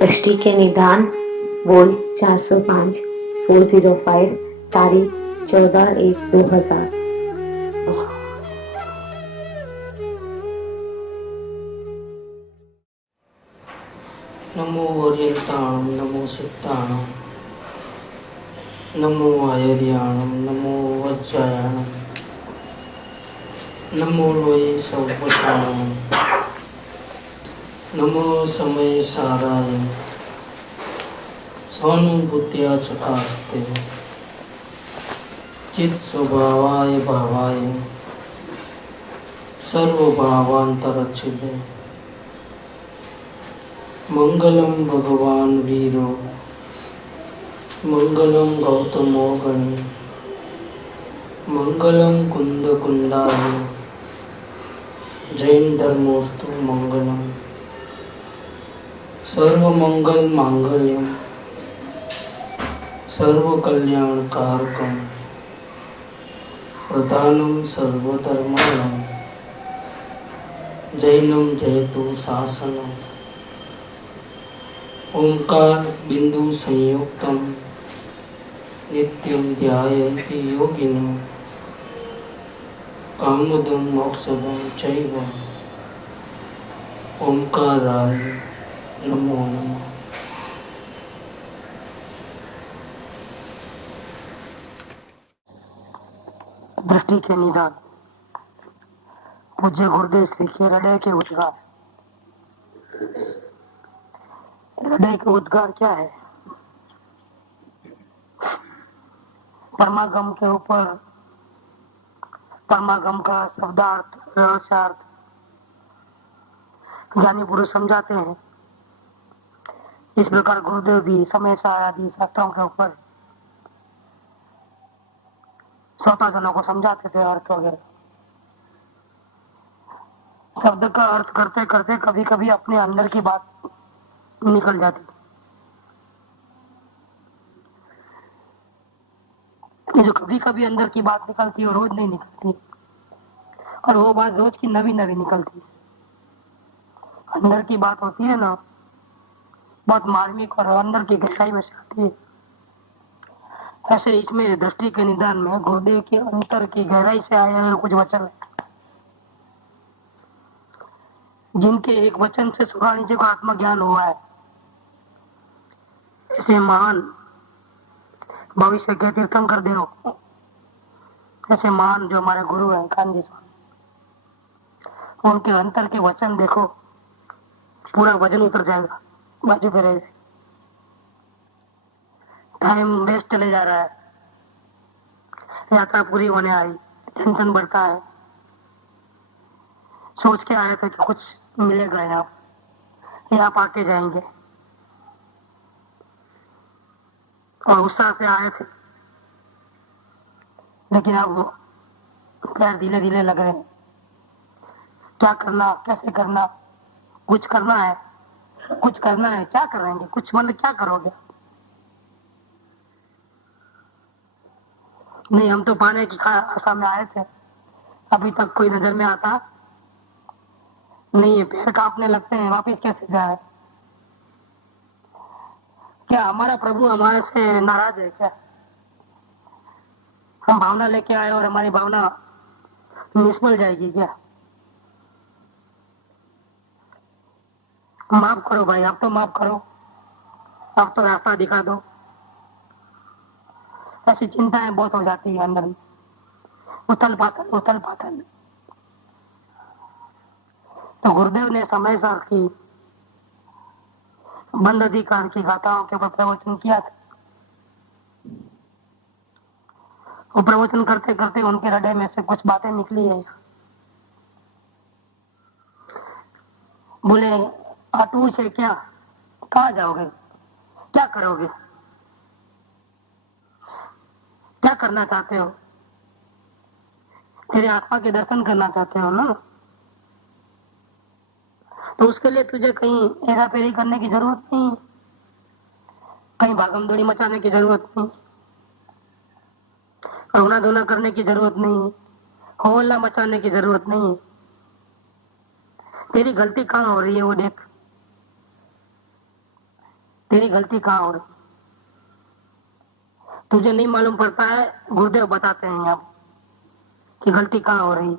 दृष्टि के निदान बोल 405 405 तारीख 14/1/2000। नमो वर्यन्ताणं नमो सिद्धाणं नमो आयर्याणं नमो वज्रायाणं नमो लोये सौपटाणं नमो समय साराय स्वानुभूत्या चकास्ते चित् स्वभावाय भावाय सर्वभावान्तरच्छिदे मंगलम भगवान वीरो मंगलम गौतमो गणी मंगलम कुंद कुंदाय जैन धर्मोस्तु मंगलम सर्वमंगल मांगल्यम सर्वकल्याणकारकम प्रधानम सर्वधर्माणां जैनम जयतु शासनम ओंकार बिंदु संयुक्तम नित्यं ध्यायन्ति योगिनो कामदं मोक्षदं चैव ओंकाराय नमो नमः। दृष्टि के निदान पूज्य गुरुदेव श्री के हृदय के उद्गार। हृदय का उद्गार क्या है? परमागम के ऊपर परमागम का शब्दार्थ रहस्यार्थ ज्ञानी पुरुष समझाते हैं। इस प्रकार गुरुदेव भी समय सार आदि शास्त्रों के ऊपर श्रोताजनों को समझाते थे अर्थ वगैरह। शब्द का अर्थ करते करते कभी कभी अपने अंदर की बात निकल जाती। ये जो कभी कभी अंदर की बात निकलती है रोज नहीं निकलती, और वो बात रोज की नवी नवी निकलती है। अंदर की बात होती है ना, बहुत मार्मिक और अंदर की गहराई में से आती है। ऐसे इसमें दृष्टि के निदान में गुरुदेव के अंतर की गहराई से आए हुए कुछ वचन है, जिनके एक वचन से सुखानी जी को आत्मज्ञान हुआ है। ऐसे महान भविष्य के तीर्थंकर देव, ऐसे महान जो हमारे गुरु हैं कानजी स्वामी, उनके अंतर के वचन देखो, पूरा वजन उतर जाएगा, बाजू पे रहेगा। टाइम वेस्ट चले जा रहा है, यात्रा पूरी होने आई, टेंशन बढ़ता है। सोच के आए थे कि कुछ मिलेगा यहाँ पाके जाएंगे, और उत्साह से आए थे, लेकिन अब पैर धीरे धीरे लग रहे हैं। क्या करना, कैसे करना, कुछ करना है, कुछ करना है, क्या करेंगे, कुछ मतलब क्या करोगे? नहीं, हम तो पाने की आशा में आए थे, अभी तक कोई नजर में आता नहीं है। पैर कांपने लगते हैं, वापिस कैसे जाए? क्या हमारा प्रभु हमारे से नाराज है क्या? हम भावना लेके आए और हमारी भावना निष्फल जाएगी क्या? माफ करो भाई, अब तो माफ करो, अब तो रास्ता दिखा दो। ऐसी चिंताएं बहुत हो जाती है अंदर में, उथल पाथल उथल पाथल। तो गुरुदेव ने समय सार की बंद अधिकार की गाथाओं के ऊपर प्रवचन किया था। वो प्रवचन करते करते उनके हृदय में से कुछ बातें निकली है। बोले, अटूट से क्या, कहाँ जाओगे, क्या करोगे, क्या करना चाहते हो? तेरे आत्मा के दर्शन करना चाहते हो ना, तो उसके लिए तुझे कहीं हेरा फेरी करने की जरूरत नहीं, कहीं भागम दौड़ी मचाने की जरूरत नहीं, रोना धोना करने की जरूरत नहीं, होल्ला मचाने की जरूरत नहीं। तेरी गलती कहाँ हो रही है वो देख। तेरी गलती कहाँ हो रही, तुझे नहीं मालूम पड़ता है, गुरुदेव बताते हैं यहाँ कि गलती कहाँ हो रही।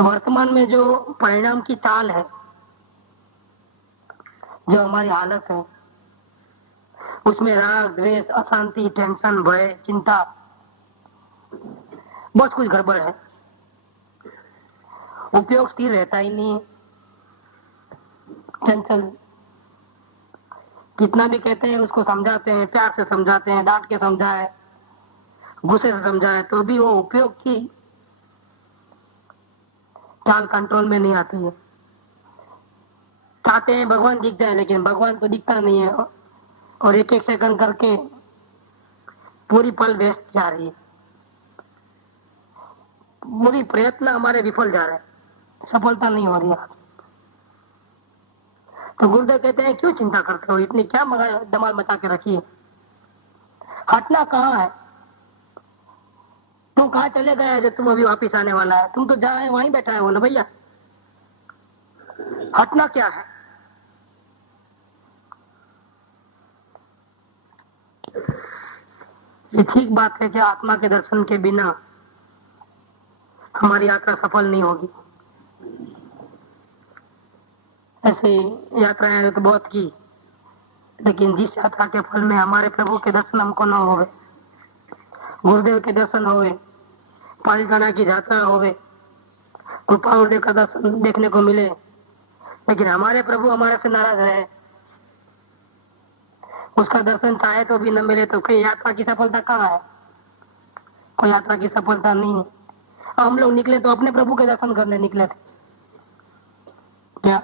वर्तमान में जो परिणाम की चाल है, जो हमारी हालत है, उसमें राग द्वेष अशांति टेंशन भय चिंता बहुत कुछ गड़बड़ है। उपयोग स्थिर रहता ही नहीं है, चंचल। कितना भी कहते हैं उसको समझाते हैं, प्यार से समझाते हैं, डांट के समझाए, गुस्से से समझाए, तो भी वो उपयोग की चाल कंट्रोल में नहीं आती है। चाहते हैं भगवान दिख जाए, लेकिन भगवान तो दिखता नहीं है, और एक एक सेकंड करके पूरी पल वेस्ट जा रही है, पूरी प्रयत्न हमारे विफल जा रहे हैं, सफलता नहीं हो रही है। तो गुरुदेव कहते हैं क्यों चिंता करते हो, इतनी क्या धमाल मचा के रखी है, हटना कहाँ है, तुम कहाँ चले गए जो तुम अभी वापिस आने वाला है, तुम तो जहाँ है वहीं बैठा है वो ना भैया, हटना क्या है। ये ठीक बात है कि आत्मा के दर्शन के बिना हमारी यात्रा सफल नहीं होगी। ऐसे यात्राएं तो बहुत की, लेकिन जिस यात्रा के फल में हमारे प्रभु के दर्शन हमको न होवे, गुरुदेव के दर्शन होवे, पालिताना की यात्रा होवे, कृपा गुरुदेव का दर्शन देखने को मिले, लेकिन हमारे प्रभु हमारे से नाराज है, उसका दर्शन चाहे तो भी न मिले, तो कोई यात्रा की सफलता कहाँ है, कोई यात्रा की सफलता नहीं है। हम लोग निकले तो अपने प्रभु के दर्शन करने निकले थे क्या,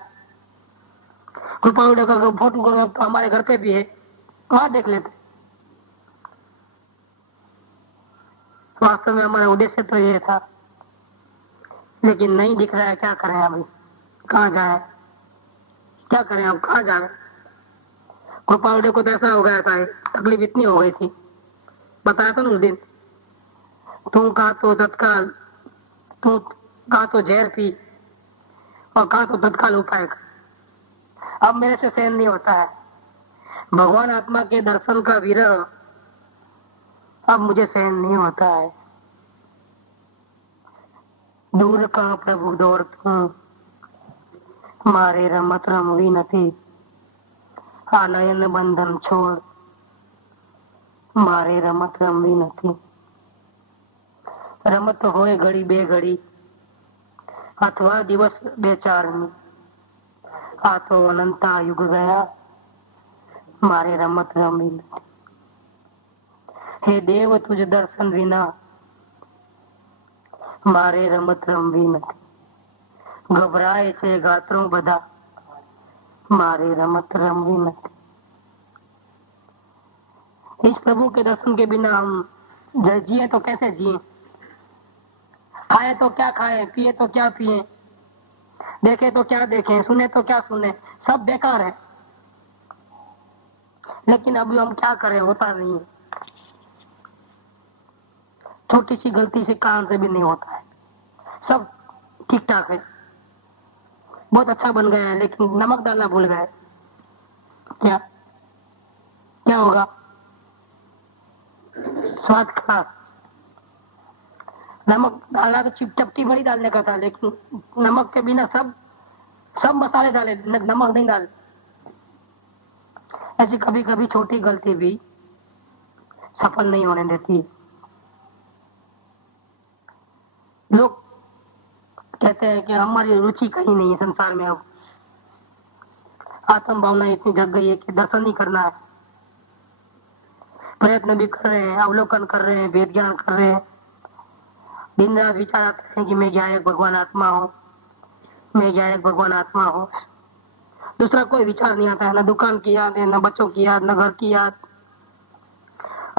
कृपा गुरुदेव का फोटो तो हमारे घर पे भी है, वहां देख लेते। वास्तव में हमारा उद्देश्य तो ये था, लेकिन नहीं दिख रहा है, क्या करें अभी, कहाँ जाए, क्या करें अब, कहाँ जाए। कृपा गुरुदेव को तो ऐसा हो गया था, तकलीफ इतनी हो गई थी, बताया था ना उस दिन, तुम कहा तो तत्काल, तुम कहा तो जहर पी, और कहा तो तत्काल उपाय कर, अब मेरे से सहन नहीं होता है, भगवान आत्मा के दर्शन का विरह अब मुझे सहन नहीं होता है। दूर का प्रभु दौर तू, मारे रमत रमवी નથી, આ નયન બંધન છોડ, મારે રમત રમવી નથી। રમત હોય ઘડી બે ઘડી, અથવા દિવસ બે ચારની, આ તો અનંતા યુગ ગયા, મારે રમત રમવી નથી। हे देव तुझ दर्शन विना, मारे रमत रमवी નથી। घबराए छे गात्रों बधा, मारे रमत रमवी નથી। इस प्रभु के दर्शन के बिना हम जिए तो कैसे जिए, खाए तो क्या खाए, पिए तो क्या पिए, देखे तो क्या देखें, सुने तो क्या सुने, सब बेकार है। लेकिन अभी हम क्या करें, होता नहीं है, छोटी सी गलती से कारण से भी नहीं होता है, सब ठीक ठाक है, बहुत अच्छा बन गया है, लेकिन नमक डालना भूल गए, क्या क्या होगा, स्वाद खराब। नमक डाला तो चपटी भरी डालने का था, लेकिन नमक के बिना सब मसाले डाले, नमक नहीं डाले। ऐसी कभी कभी छोटी गलती भी सफल नहीं होने देती। लोग कहते हैं कि हमारी रुचि कहीं नहीं है संसार में, अब आत्म भावना इतनी जग गई है कि दर्शन ही करना है। प्रयत्न भी कर रहे हैं, अवलोकन कर रहे हैं, वेद ज्ञान कर रहे हैं, दिन रात विचार आते हैं कि मैं क्या एक भगवान आत्मा हूँ, मैं क्या एक भगवान आत्मा हूँ। दूसरा कोई विचार नहीं आता है, न दुकान की याद है, न बच्चों की याद, न घर की याद।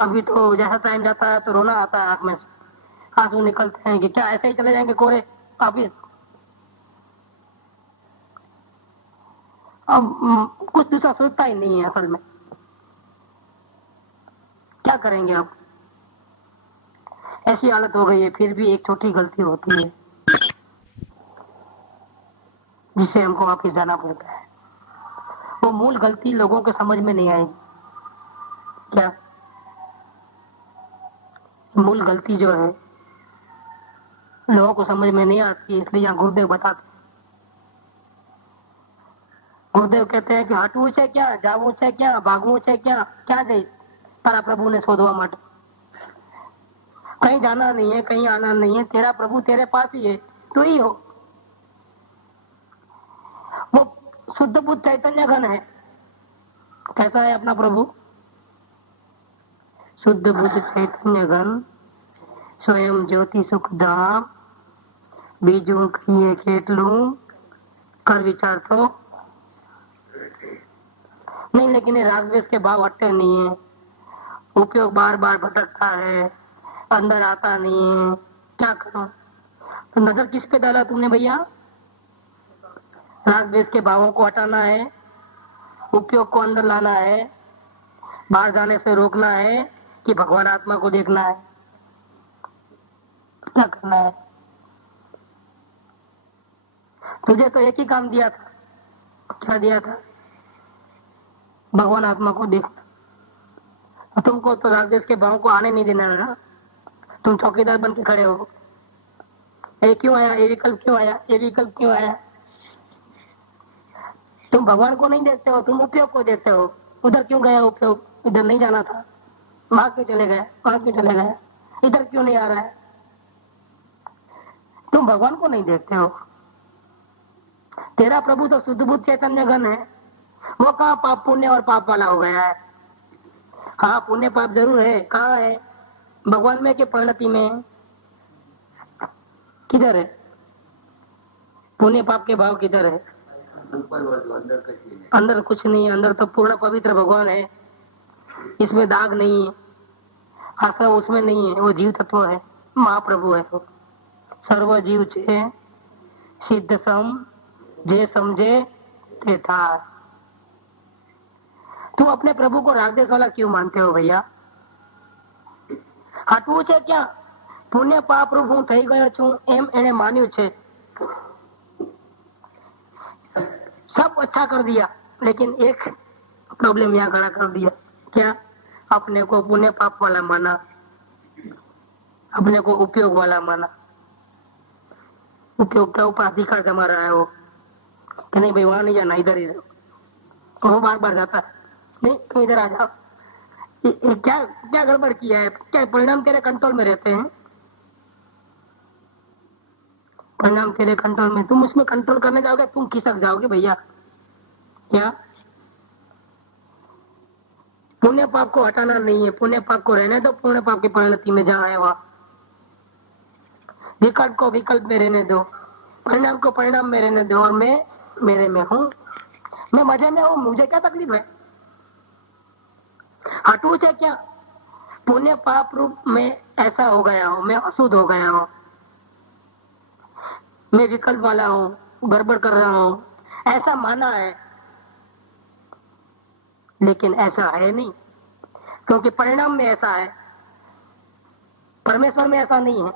अभी तो जैसा टाइम जाता है तो रोना आता है, आंख में से आंसू निकलते हैं कि क्या ऐसे ही चले जाएंगे कोरे वापिस। अब कुछ दूसरा सोचता ही नहीं है असल में, क्या करेंगे अब, ऐसी हालत हो गई है। फिर भी एक छोटी गलती होती है जिससे हमको वापिस जाना पड़ता है। वो मूल गलती लोगों के समझ में नहीं आएगी। क्या मूल गलती जो है लोगों को समझ में नहीं आती, इसलिए यहाँ गुरुदेव बताते हैं। गुरुदेव कहते हैं कि हटવું છે क्या, जावવું છે क्या, भागવું છે क्या, क्या जैस तारा प्रभु ने शोधवा माटे। कहीं जाना नहीं है, कहीं आना नहीं है, तेरा प्रभु तेरे पास ही है, तू ही हो। वो शुद्ध बुद्ध चैतन्य घन है। कैसा है अपना प्रभु? शुद्ध बुद्ध चैतन्य घन, स्वयं ज्योति सुख धाम, बीजू कहिए કેટલું कर विचार तो नहीं, लेकिन ये राग द्वेष के भाव हटते नहीं है, उपयोग बार बार भटकता है, अंदर आता नहीं है, क्या करूं? तो नजर किस पे डाला तुमने भैया? राग द्वेष के भावों को हटाना है, उपयोग को अंदर लाना है, बाहर जाने से रोकना है कि भगवान आत्मा को देखना है? क्या करना है? तुझे तो एक ही काम दिया था, क्या दिया था? भगवान आत्मा को देखना। तुमको तो राग द्वेष के भाव को आने नहीं देना है ना, तुम चौकीदार बन के खड़े हो। ये क्यों आया, ये विकल्प क्यों आया, ये विकल्प क्यों आया? तुम भगवान को नहीं देखते हो, तुम उपयोग को देखते हो। उधर क्यों गया उपयोग? इधर नहीं जाना था, वहां क्यों चले गए, वहां क्यों चले गए, इधर क्यों नहीं आ रहा है? तुम भगवान को नहीं देखते हो। तेरा प्रभु तो शुद्ध बुद्ध चैतन्य घन है, वो कहाँ पाप पुण्य और पाप वाला हो गया है? हाँ, पुण्य पाप जरूर है। कहाँ है? भगवान में के परिणति में? किधर है पुण्य पाप के भाव? किधर है? अंदर कुछ नहीं है, अंदर तो पूर्ण पवित्र भगवान है, इसमें दाग नहीं है, आशा उसमें नहीं है, वो जीव तत्व है, महाप्रभु है। वो सर्व जीव छे सिद्ध सम जे समझे ते था। तुम अपने प्रभु को राग द्वेष वाला क्यों मानते हो भैया? हटવું છે क्या? पुण्य पाप रूप હું થઈ ગયો છું એમ એને માન્યું છે, सब अच्छा कर दिया, लेकिन एक प्रॉब्लम यहाँ खड़ा कर दिया। क्या? अपने को पुण्य पाप वाला माना, अपने को उपयोग वाला माना। उपयोग का ऊपर अधिकार जमा रहा है वो कि नहीं भाई वहां नहीं जाना, इधर ही रहो। वो बार बार जाता है, नहीं तुम इधर आ जाओ। ये क्या क्या गड़बड़ किया है? क्या परिणाम तेरे कंट्रोल में रहते हैं? परिणाम तेरे कंट्रोल में, तुम उसमें कंट्रोल करने जाओगे, तुम खिसक जाओगे भैया। क्या? पुण्य पाप को हटाना नहीं है, पुण्य पाप को रहने दो, पुण्य पाप की परिणति में जहाँ है वहां। विकल्प को विकल्प में रहने दो, परिणाम को परिणाम में रहने दो, और मैं मेरे में हूँ, मैं मजे में हूँ, मुझे क्या तकलीफ है? हटू है क्या? पुण्य पाप रूप में ऐसा हो गया हूँ, मैं अशुद्ध हो गया हूँ, मैं विकल्प वाला हूँ, गड़बड़ कर रहा हूँ, ऐसा माना है, लेकिन ऐसा है नहीं, क्योंकि परिणाम में ऐसा है, परमेश्वर में ऐसा नहीं है।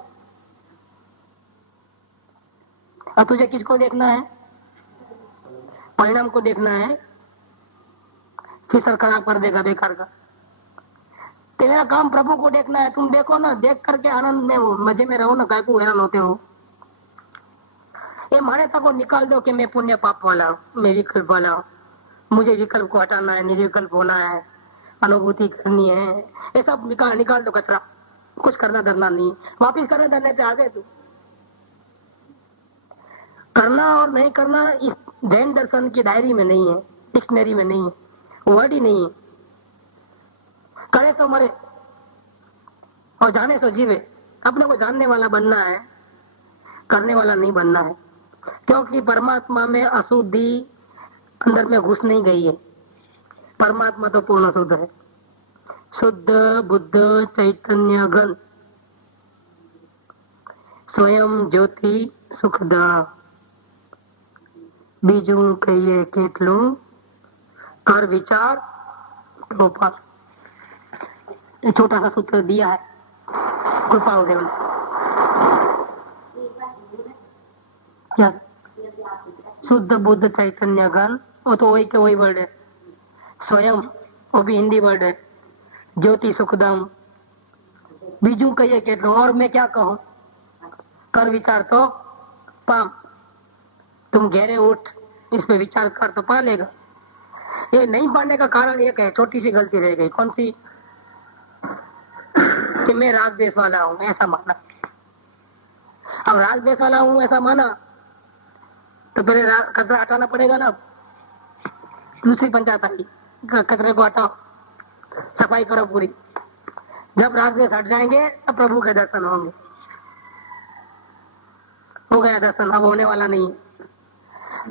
और तुझे किसको देखना है? परिणाम को देखना है, फिर सर खराब कर देगा बेकार का। तेरा काम प्रभु को देखना है, तुम देखो ना, देख करके आनंद में हो, मजे में रहो ना, काय को हैरान होते हो? ये मान्यता को निकाल दो कि मैं पुण्य पाप वाला हूँ, मैं विकल्प वाला हूँ, मुझे विकल्प को हटाना है, निर्विकल्प होना है, अनुभूति करनी है, ये सब निकाल दो कचरा। कुछ करना धरना नहीं, वापिस करने धरने पे आ गए तू। करना और नहीं करना इस जैन दर्शन की डायरी में नहीं है, डिक्शनरी में नहीं है, वर्ड ही नहीं है। करे सो मरे और जाने सो जीवे। अपने को जानने वाला बनना है, करने वाला नहीं बनना है, क्योंकि परमात्मा में अशुद्धि अंदर में घुस नहीं गई है। परमात्मा तो पूर्ण शुद्ध है, शुद्ध बुद्ध चैतन्य घन, स्वयं ज्योति सुखदा। बीजू कहिए કેટલું कर विचार तो पार। ये छोटा सा सूत्र दिया है कृपा हो देव। क्या? शुद्ध बुद्ध चैतन्य घन, वो तो वही के वही वर्ड है। स्वयं वो भी हिंदी वर्ड है, ज्योति सुखदम, बीजू कहिए કેટલું, और मैं क्या कहूं, कर विचार तो पाम, तुम घेरे उठ, इस पे विचार कर तो पा लेगा। ये नहीं पाने का कारण एक है, छोटी सी गलती रह गई। कौन सी? कि मैं राग देश वाला हूं, ऐसा माना। अब राग देश वाला हूं ऐसा माना तो पहले कचरा हटाना पड़ेगा ना। दूसरी पंचायत आई, कचरे को हटाओ, सफाई करो पूरी। जब राग देश हट जाएंगे तब प्रभु के दर्शन होंगे। हो गया दर्शन, अब होने वाला नहीं है।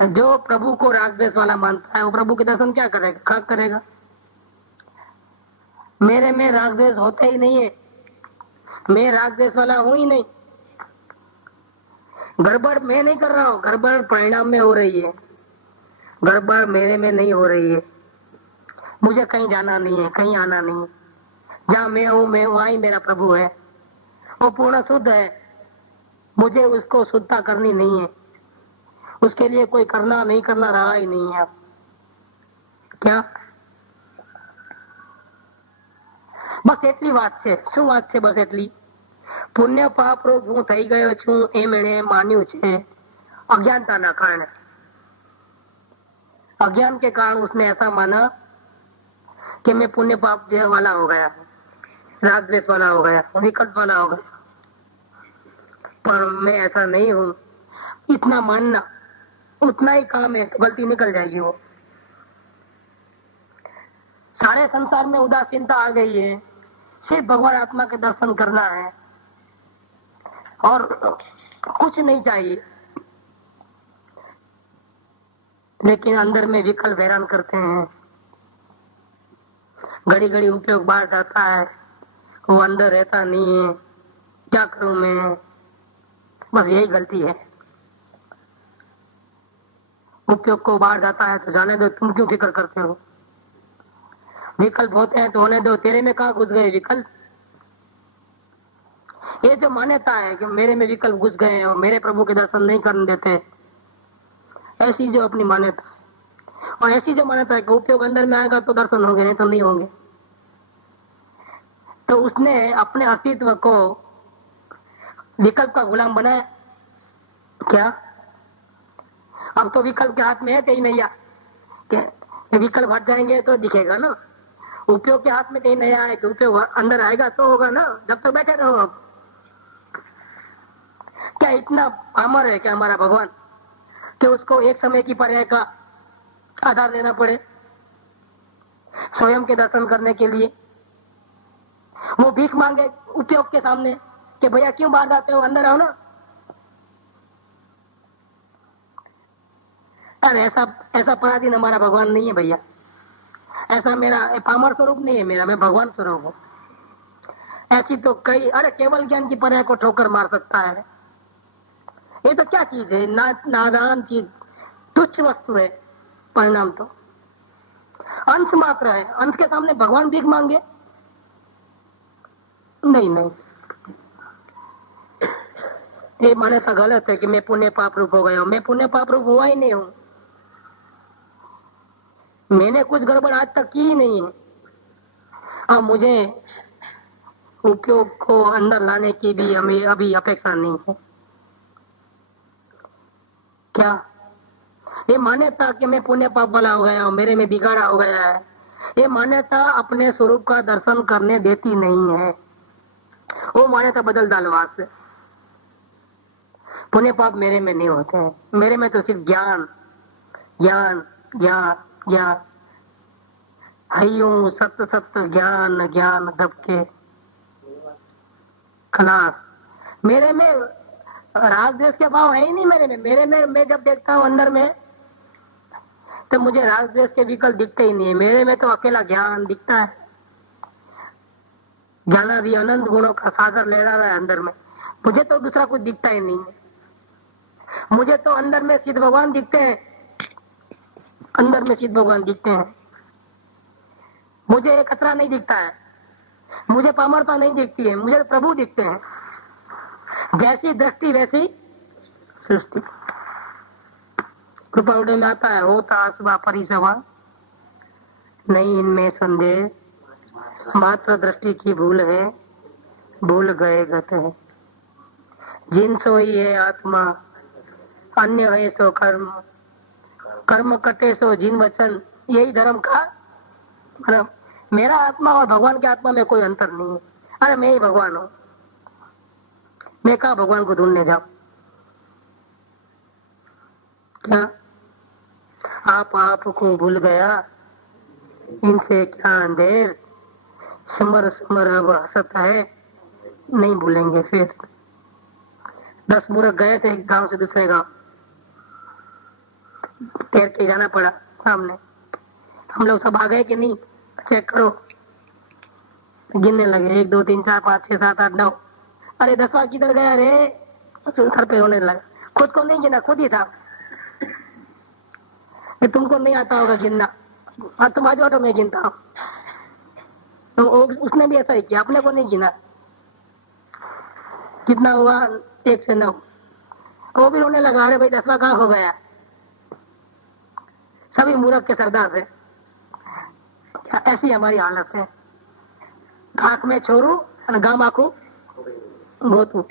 जो प्रभु को राग देश वाला मानता है वो प्रभु के दर्शन क्या करेगा? खाक करेगा। मेरे में राग देश होता ही नहीं है, मैं राग देश वाला हूं ही नहीं। गड़बड़ मैं नहीं कर रहा हूं, गड़बड़ परिणाम में हो रही है, गड़बड़ मेरे में नहीं हो रही है। मुझे कहीं जाना नहीं है, कहीं आना नहीं है। जहां मैं हूं वहां ही मेरा प्रभु है। वो पूर्ण शुद्ध है, मुझे उसको शुद्धता करनी नहीं है। उसके लिए कोई करना नहीं करना रहा ही नहीं है। क्या? બસ એટલી વાત છે। શું વાત છે? બસ એટલી। પુણ્ય પાપ રૂપ હું થઈ ગયો છું એમ એણે માન્યું છે अज्ञानता कारण। अज्ञान के कारण उसने ऐसा माना कि मैं पुण्य पाप वाला हो गया, राग द्वेष वाला हो गया, विकल्प वाला हो गया। पर मैं ऐसा नहीं हूं। इतना मानना, उतना ही काम है, तो गलती निकल जाएगी। वो सारे संसार में उदासीनता आ गई है, सिर्फ भगवान आत्मा के दर्शन करना है और कुछ नहीं चाहिए। लेकिन अंदर में विकल्प हैरान करते हैं। घड़ी घड़ी उपयोग बाहर जाता है, वो अंदर रहता नहीं है। क्या करूं मैं? बस यही गलती है। उपयोग को बाहर जाता है तो जाने दो, तुम क्यों फिक्र करते हो? विकल्प होते हैं तो होने दो, तेरे में कहाँ घुस गए विकल्प? ये जो मान्यता है कि मेरे में विकल्प घुस गए और मेरे प्रभु के दर्शन नहीं करने देते, ऐसी जो अपनी मान्यता है, और ऐसी जो मान्यता है कि उपयोग अंदर में आएगा तो दर्शन होंगे, नहीं तो नहीं होंगे, तो उसने अपने अस्तित्व को विकल्प का गुलाम बनाया। क्या? अब तो विकल्प के हाथ में है कहीं नहीं, कि विकल्प हट जाएंगे तो दिखेगा ना। उपयोग के हाथ में कहीं नहीं आए तो उपयोग अंदर आएगा तो होगा ना। जब तक बैठे रहो। अब क्या इतना पामर है क्या हमारा भगवान कि उसको एक समय की पर्याय का आधार लेना पड़े स्वयं के दर्शन करने के लिए? वो भीख मांगे उपयोग के सामने कि भैया क्यों बाहर जाते हो, अंदर आओ ना। अरे ऐसा पराधीन हमारा भगवान नहीं है भैया। ऐसा मेरा पामर स्वरूप नहीं है मेरा, मैं भगवान स्वरूप हूँ। ऐसी तो कई, अरे केवल ज्ञान की पर्याय को ठोकर मार सकता है। ये तो क्या चीज है? नादान चीज, तुच्छ वस्तु है। परिणाम तो अंश मात्र है। अंश के सामने भगवान भीख मांगे? नहीं, ये मान्यता गलत है कि मैं पुण्य पाप रूप हो गया हूं। मैं पुण्य पाप रूप हुआ ही नहीं हूं। मैंने कुछ गड़बड़ आज तक की ही नहीं है। अब मुझे उपयोग को अंदर लाने की भी हमें अभी अपेक्षा नहीं है। क्या? ये मान्यता कि मैं पुण्य पाप वाला हो गया हूं, मेरे में बिगाड़ा हो गया है, ये मान्यता अपने स्वरूप का दर्शन करने देती नहीं है। वो मान्यता बदल डालो आज से। पुण्य पाप मेरे में नहीं होते हैं, मेरे में तो सिर्फ ज्ञान ज्ञान ज्ञान ज्ञान। हरिओम सत्य सत्य ज्ञान ज्ञान दबके खलास। मेरे में राग द्वेष के भाव है ही नहीं। मेरे में मैं जब देखता हूँ अंदर में तो मुझे राग द्वेष के विकल्प दिखते ही नहीं है। मेरे में तो अकेला ज्ञान दिखता है। ज्ञानादि अनंत गुणों का सागर लहरा रहा है अंदर में। मुझे तो दूसरा कुछ दिखता ही नहीं है। मुझे तो अंदर में सिद्ध भगवान दिखते हैं, अंदर में सिद्ध भगवान दिखते हैं। मुझे एक कचरा नहीं दिखता है, मुझे पामरता नहीं दिखती है, मुझे तो प्रभु दिखते हैं। जैसी दृष्टि वैसी सृष्टि। कृपा में आता है होता असबा परिसवा नहीं इनमें संदेह, मात्र दृष्टि की भूल है, भूल गए गत है। जिन सो ही है आत्मा, अन्य है सो कर्म, कर्म कटे सो जिन वचन, यही धर्म का मतलब। मेरा आत्मा और भगवान के आत्मा में कोई अंतर नहीं है। अरे मैं ही भगवान हूँ, मैं कहा भगवान को ढूंढने जाऊं? क्या आप को भूल गया, इनसे क्या अंधेर, समर समर अब हंसता है, नहीं भूलेंगे फिर। 10 मूर्ख गए थे गांव से दूसरे गांव, तैर के जाना पड़ा सामने। हम लोग सब आ गए कि नहीं, चेक करो। गिनने लगे 1 2 3 4 5 6 7 8 9। अरे 10वां किधर गया रे? सर पे रोने लगा। खुद को नहीं गिना, खुद ही था। ये तुमको नहीं आता होगा गिनना, हाँ तुम आज ऑटो में गिनता हूँ। तो उसने भी ऐसा ही किया, अपने को नहीं गिना। कितना हुआ? 1 से 9। वो भी रोने लगा, अरे भाई 10वां कहाँ हो गया? सभी मूर्ख के सरदार थे। ऐसी हमारी हालत है। आंख में छोरू और गाम आंखू भोतू।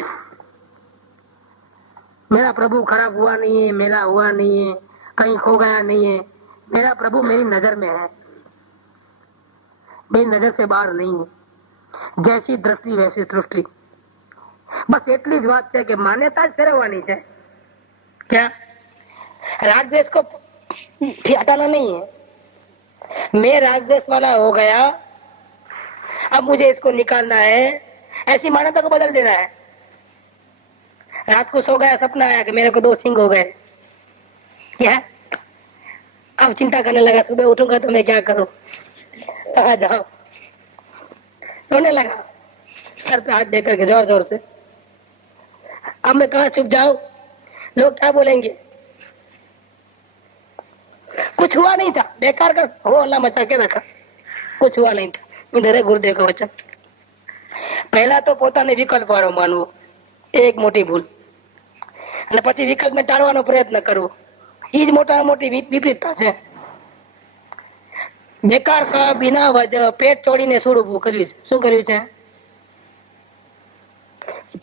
मेरा प्रभु खराब हुआ नहीं है, मेरा हुआ नहीं है, कहीं खो गया नहीं है। मेरा प्रभु मेरी नजर में है, मेरी नजर से बाहर नहीं है। जैसी दृष्टि वैसी सृष्टि। बस એટલી જ વાત છે કે માન્યતા જ ફેરવવાની છે। क्या राग द्वेष को हटाना नहीं है। मैं राग द्वेष वाला हो गया, अब मुझे इसको निकालना है, ऐसी मान्यता को बदल देना है। रात को सो गया, सपना आया कि मेरे को 2 सिंह हो गए, क्या अब चिंता करने लगा, सुबह उठूंगा तो मैं क्या करूं, कहाँ जाऊं। रोने लगा, सर पे हाथ देकर के जोर जोर से। अब मैं कहाँ छुप जाऊं, लोग क्या बोलेंगे। कुछ हुआ नहीं था, बेकार का हो अल्लाह मचा के रखा, कुछ हुआ नहीं था। इधर है गुरुदेव का वचन। पहला तो પોતાને વિકલ્પ વાળો માનવો, એક મોટી ભૂલ, અને પછી વિકલ્પને ટાળવાનો પ્રયત્ન કરવો, એ જ મોટી વિપરીતતા છે। બેકાર કા બિના વજહ પેટ તોડીને શું ઊભું કર્યું છે? શું કર્યું છે?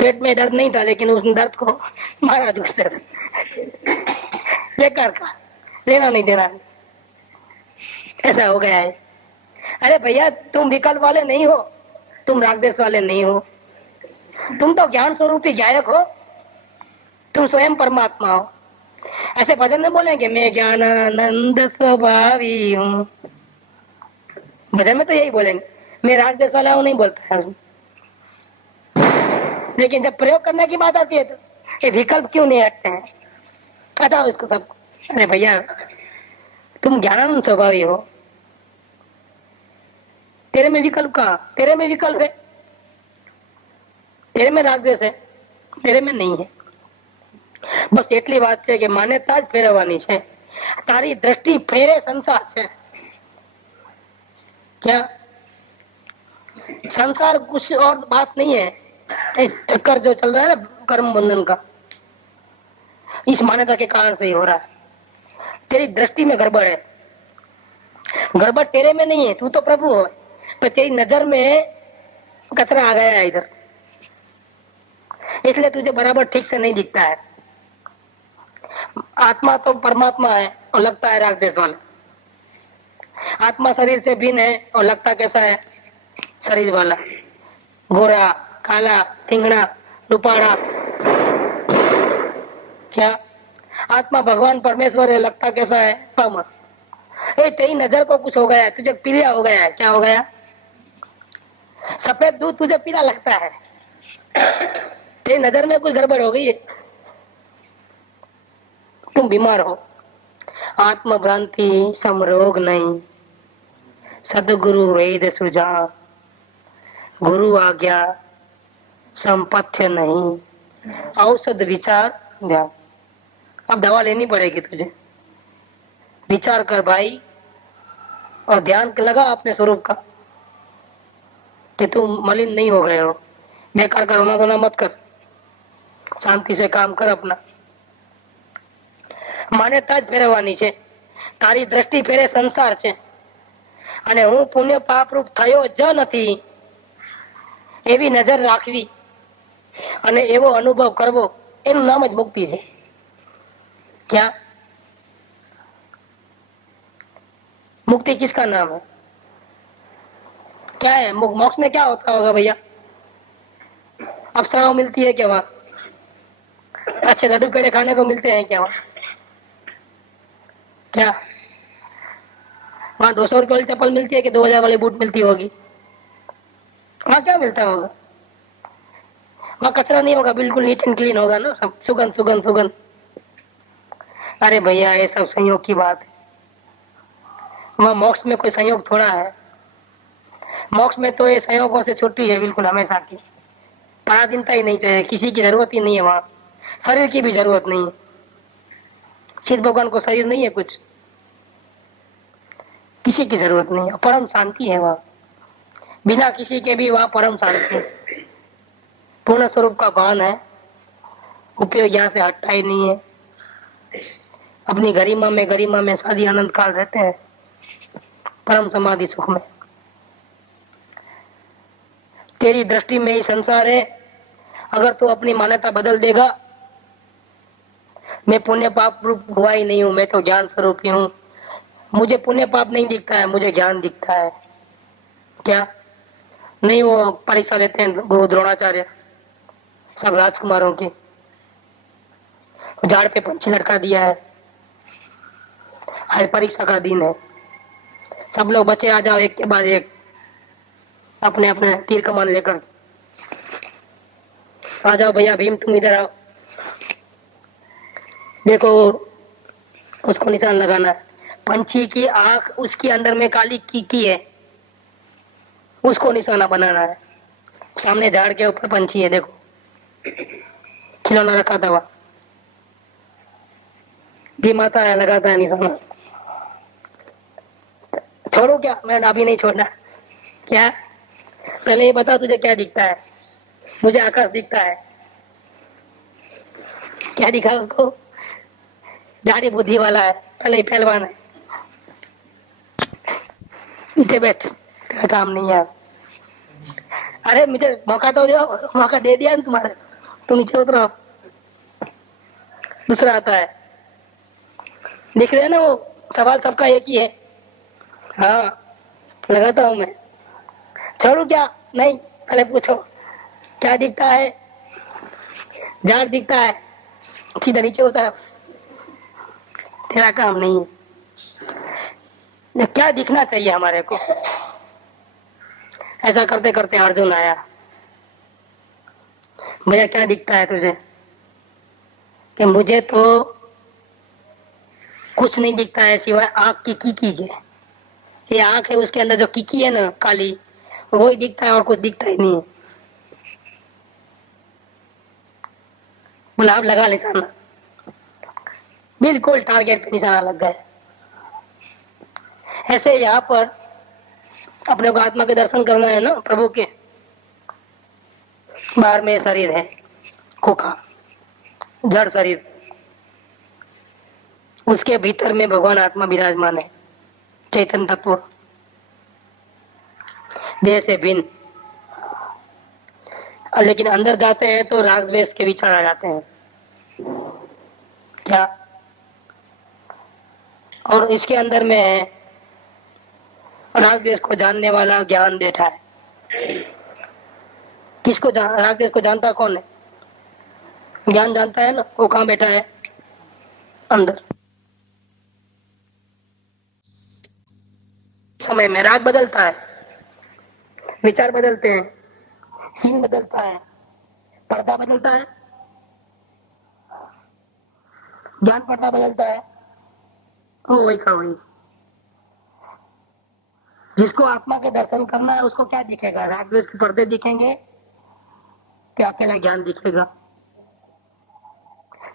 पेट में दर्द नहीं था, लेकिन उस दर्द को मारा दूससे। बेकार का, लेना नहीं देना, ऐसा हो गया है। अरे भैया तुम विकल्प वाले नहीं हो, तुम रागदेश वाले नहीं हो, तुम तो ज्ञान स्वरूपी गायक हो, तुम स्वयं परमात्मा हो। ऐसे भजन में बोलेंगे मैं ज्ञानानंद स्वभावी हूँ, भजन में तो यही बोलेंगे। मैं रागदेश वाला हूँ नहीं बोलता है। लेकिन जब प्रयोग करने की बात आती है तो ये विकल्प क्यों नहीं हटते हैं? हटाओ इसको सब। अरे भैया तुम ज्ञानानंद स्वभावी हो, तेरे में विकल्प कहाँ? तेरे में विकल्प है, तेरे में रागद्वेष है, तेरे में नहीं है। बस એટલી વાત છે કે માન્યતા જ ફેરવવાની છે। તારી દ્રષ્ટિ ફેરે સંસાર છે। क्या संसार कुछ और बात नहीं है। चक्कर जो चल रहा है ना कर्म बंधन का, इस मान्यता के कारण से ही हो रहा है। तेरी दृष्टि में गड़बड़ है, गड़बड़ तेरे में नहीं है, तू तो प्रभु हो, पर तेरी नजर में कचरा आ गया है इधर, इसलिए तुझे बराबर ठीक से नहीं दिखता है। आत्मा तो परमात्मा है और लगता है राग द्वेष वाला। आत्मा शरीर से भिन्न है और लगता कैसा है? शरीर वाला, गोरा काला थिंगड़ा रुपाड़ा। क्या आत्मा भगवान परमेश्वर है, लगता कैसा है? पामर। तेरी नजर को कुछ हो गया है, तुझे पीला हो गया है। क्या हो गया? सफेद दूध तुझे पीला लगता है, तेरी नजर में कुछ गड़बड़ हो गई है, तुम बीमार हो। आत्म भ्रांति समरोग नहीं, सदगुरु वेद सुझा, गुरु आज्ञा संपथ्य नहीं, औषध विचार ध्यान। अब दवा लेनी पड़ेगी तुझे, विचार कर भाई और ध्यान लगा अपने स्वरूप का कि तुम मलिन नहीं हो गए हो। बेकार का रोना धोना मत कर, शांति से काम कर अपना। मान्यता જ ફેરવવાની છે, તારી દ્રષ્ટિ ફેરે સંસાર છે, અને હું પુણ્ય પાપરૂપ થયો જ નથી એવી નજર રાખવી અને એવો અનુભવ કરવો, એનું નામ જ મુક્તિ છે. क्या मुक्ति किसका नाम है? क्या है मोक्ष में? क्या होता होगा भैया? अप्सराओं मिलती है क्या वहाँ? अच्छे लड्डू पेड़े खाने को मिलते हैं क्या वहाँ? क्या वहाँ 200 रुपये वाली चप्पल मिलती है कि 2000 वाली बूट मिलती होगी? वहाँ क्या मिलता होगा? वहाँ कचरा नहीं होगा, बिल्कुल नीट एंड क्लीन होगा ना, सब सुगंध सुगंध सुगंध। अरे भैया ये सब संयोग की बात है। वहाँ मोक्ष में कोई संयोग थोड़ा है। मोक्ष में तो ये संयोगों से छुट्टी है बिल्कुल हमेशा की। पराधीनता ही नहीं चाहिए, किसी की जरूरत ही नहीं है वहाँ, शरीर की भी जरूरत नहीं है। शिव भगवान को शरीर नहीं है, कुछ किसी की जरूरत नहीं है, परम शांति है वहाँ। बिना किसी के भी वहाँ परम शांति, पूर्ण स्वरूप का भान है। उपयोग यहाँ से हटता ही नहीं है। अपनी गरिमा में शादी आनंद काल रहते हैं, परम समाधि सुख में। तेरी दृष्टि में ही संसार है। अगर तू अपनी मान्यता बदल देगा, मैं पुण्य पाप रूप हुआ ही नहीं हूं, मैं तो ज्ञान स्वरूप ही हूं, मुझे पुण्य पाप नहीं दिखता है, मुझे ज्ञान दिखता है। क्या नहीं? वो परीक्षा लेते हैं गुरु द्रोणाचार्य सब राजकुमारों की, झाड़ पे पंछी लटका दिया है, आज परीक्षा का दिन है, सब लोग बच्चे आ जाओ एक के बाद एक, अपने अपने तीर कमान लेकर आ जाओ। भैया भीम तुम इधर आओ, देखो उसको निशान लगाना है। पंछी की आंख उसके अंदर में काली की है, उसको निशाना बनाना है। सामने झाड़ के ऊपर पंछी है, देखो खिलौना रखा था वहां, भीम आता है लगाता है निशाना। छोड़ू क्या? मैंने अभी नहीं छोड़ना। क्या? पहले ये बता तुझे क्या दिखता है? मुझे आकाश दिखता है। क्या दिखा उसको? दाढ़ी बुद्धि वाला है, पहले ही पहलवान है। नीचे बैठ, तेरा काम नहीं है। अरे मुझे मौका तो दो, मौका दे दिया ना तुम्हारे, तुम नीचे उतरो। दूसरा आता है, देख रहे हैं ना, वो सवाल सबका एक ही है। हाँ लगाता हूं मैं। छोड़ू क्या? नहीं, पहले पूछो क्या दिखता है? झाड़ दिखता है, सीधा नीचे उतर, तेरा काम नहीं है। क्या दिखना चाहिए हमारे को? ऐसा करते करते अर्जुन आया, भैया क्या दिखता है तुझे? कि मुझे तो कुछ नहीं दिखता है सिवाय आंख की कीकी के। ये आंख है, उसके अंदर जो कीकी है ना काली, वो ही दिखता है और कुछ दिखता ही नहीं है। बोला अब लगा निशाना, बिल्कुल टारगेट पे निशाना लग गया। ऐसे यहाँ पर अपने को आत्मा के दर्शन करना है ना प्रभु के। बाहर में शरीर है खोखा, जड़ शरीर, उसके भीतर में भगवान आत्मा विराजमान है, चैतन्य तत्व, देह से भिन्न। लेकिन अंदर जाते हैं तो राग द्वेष के विचार आ जाते हैं। क्या? और इसके अंदर में है राग द्वेष को जानने वाला ज्ञान बैठा है। किसको राग द्वेष को जानता कौन है? ज्ञान जानता है ना, वो कहाँ बैठा है? अंदर। समय में राग बदलता है, विचार बदलते हैं, सीन बदलता है, पर्दा बदलता है, ज्ञान पर्दा बदलता है। वही का वही। जिसको आत्मा के दर्शन करना है उसको क्या दिखेगा? राग द्वेष के पर्दे दिखेंगे क्या अकेला ज्ञान दिखेगा?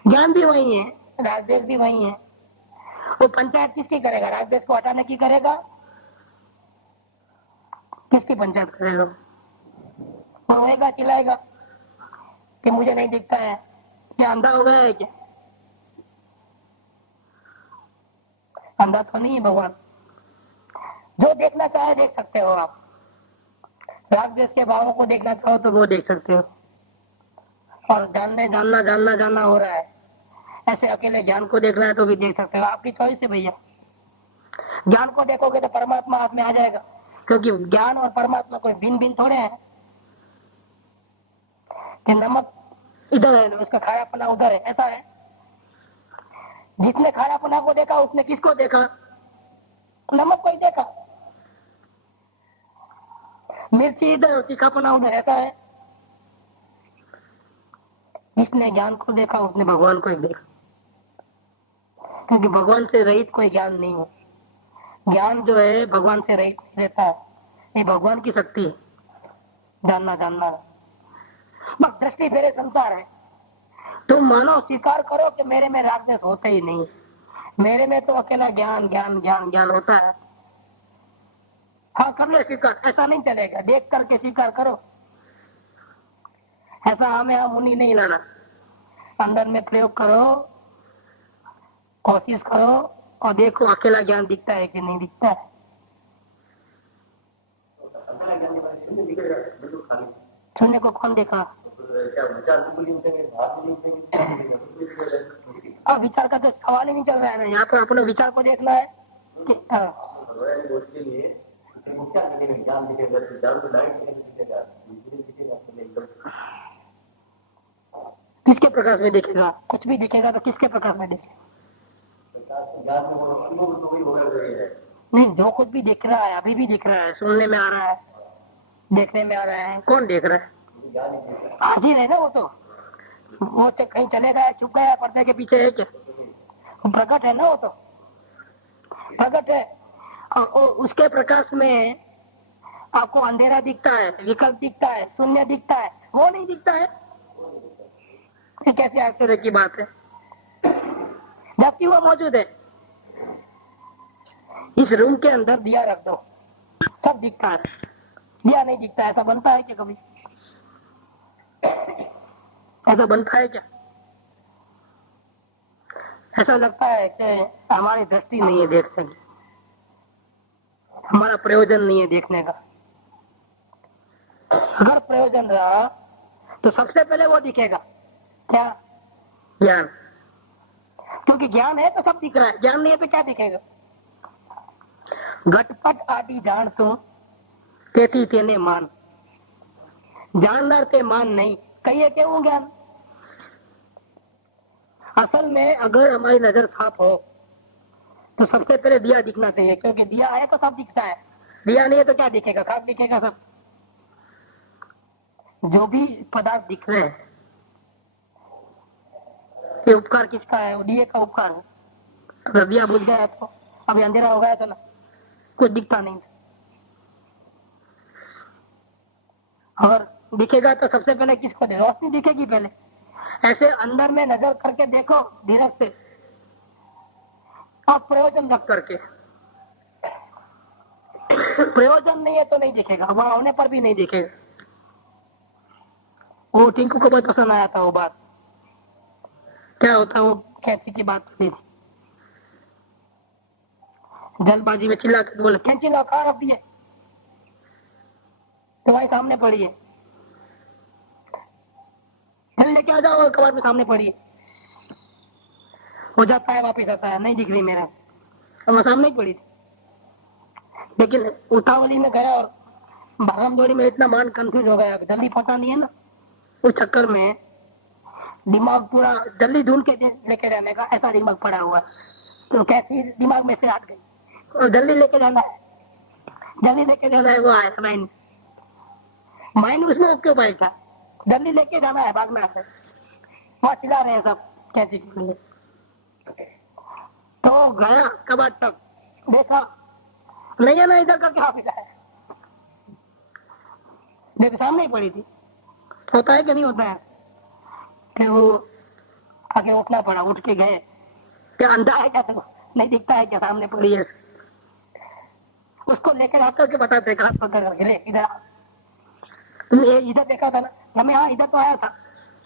ज्ञान भी वही है, राग द्वेष भी वही है। वो पंचायत किसकी करेगा? राग द्वेष को हटाने की करेगा? किसकी पंचायत करेगा? और रोएगा चिल्लाएगा कि मुझे नहीं दिखता है, क्या अंधा हो गया है क्या? अंधा तो नहीं है भगवान, जो देखना चाहे देख सकते हो आप। राग देश के भावों को देखना चाहो तो वो देख सकते हो। और जानना हो रहा है, ऐसे अकेले ज्ञान को देखना है तो भी देख सकते हो। आपकी चॉइस है भैया। ज्ञान को देखोगे तो परमात्मा हाथ में आ जाएगा, क्योंकि ज्ञान और परमात्मा कोई भिन्न भिन्न थोड़े हैं कि नमक इधर है उसका खारापना उधर है, ऐसा है। जिसने खारापना को देखा उसने किसको देखा? नमक को ही देखा। मिर्ची इधर तीखापना उधर, ऐसा है। जिसने ज्ञान को देखा उसने भगवान को ही देखा, क्योंकि भगवान से रहित कोई ज्ञान नहीं है। ज्ञान जो है भगवान से रहित रहता है, ये भगवान की शक्ति है। जानना बस दृष्टि फेरे संसार है। तुम मानो स्वीकार करो कि मेरे में राग द्वेष होता ही नहीं, मेरे में तो अकेला ज्ञान ज्ञान ज्ञान ज्ञान होता है। हाँ कर ले स्वीकार, ऐसा नहीं चलेगा। देख करके स्वीकार करो, ऐसा हमें हम मुनि नहीं लाना। अंदर में प्रयोग करो, कोशिश करो और देखो अकेला ज्ञान दिखता है कि नहीं दिखता है। शून्य को कौन देखा? अब विचार का तो सवाल ही नहीं चल रहा है ना, यहाँ पर अपने विचार को देखना है कि किसके प्रकाश में देखेगा? कुछ भी दिखेगा तो किसके प्रकाश में देखेगा? नहीं, जो कुछ भी दिख रहा है अभी भी दिख रहा है, सुनने में आ रहा है, देखने में आ रहा है, कौन देख रहा है? हाजिर है ना वो तो। वो कहीं चले गया, छुप गया, पर्दे के पीछे है क्या? प्रकट है ना वो तो, प्रकट है। और उसके प्रकाश में आपको अंधेरा दिखता है, विकल्प दिखता है, शून्य दिखता है, वो नहीं दिखता है। ये कैसे आश्चर्य की बात है, जबकि वो मौजूद है। इस रूम के अंदर दिया रख दो, सब दिखता है। दिया नहीं दिखता, ऐसा बनता है क्या कभी? ऐसा बनता है क्या? ऐसा लगता है कि हमारी दृष्टि नहीं है देखने की, हमारा प्रयोजन नहीं है देखने का। अगर प्रयोजन रहा तो सबसे पहले वो दिखेगा, क्या? ज्ञान। क्योंकि ज्ञान है तो सब दिख रहा है, ज्ञान नहीं है तो क्या दिखेगा? घटपट आदि जान तो તેથી તેને માન, जानदार ते मान नहीं, कहिए क्यों ज्ञान? असल में अगर हमारी नजर साफ हो तो सबसे पहले दिया दिखना चाहिए, क्योंकि दिया है तो सब दिखता है। दिया नहीं है तो क्या दिखेगा? खाक दिखेगा सब। जो भी पदार्थ दिख रहे हैं ये उपकार किसका है? वो दिए का उपकार है। अगर दिया बुझ गया तो अभी अंधेरा हो गया था ना, कुछ दिखता नहीं। और दिखेगा तो सबसे पहले किसको? रोशनी दिखेगी पहले। ऐसे अंदर में नजर करके देखो धीरज से, आप प्रयोजन रख करके। प्रयोजन नहीं है तो नहीं दिखेगा, वहां होने पर भी नहीं दिखेगा। वो टिंकू को बहुत पसंद आया था वो बात। क्या होता, वो कैंची की बात चली थी, जल्दबाजी में चिल्ला कर बोले कैंची लाओ, कहाँ रख दिए? तो भाई सामने पड़ी है, जल्दी लेके आ जाओ, कबाड़ में सामने पड़ी है। हो जाता है, वापिस आता है, नहीं दिख रही मेरा, और सामने ही पड़ी थी। लेकिन उतावली में गया और भागम दौड़ी में इतना मान कंफ्यूज हो गया, जल्दी पहुंचानी है ना, उस चक्कर में दिमाग पूरा जल्दी ढूंढ के लेके रहने का ऐसा दिमाग पड़ा हुआ, तो कैसी दिमाग में से हट गई और जल्दी लेके जाना है, जल्दी लेके जाना है। वो आया माइंड, माइंड उसमें क्यों बैठा? जल्दी लेके जाना है, भागना है। वहां चिल्ला रहे हैं सब कैची के लिए। तो गया कबाड़ तक, देखा नहीं है ना, इधर करके वापिस आया, देखो सामने ही पड़ी थी। होता है कि नहीं होता है? फिर वो आगे उठना पड़ा, उठ के गए, क्या अंधा है क्या? तो नहीं दिखता है क्या सामने पड़ी है? उसको लेकर आकर के बताते हाथ पकड़ करके, ले इधर, तुमने इधर देखा था ना? हमें हाँ इधर तो आया था,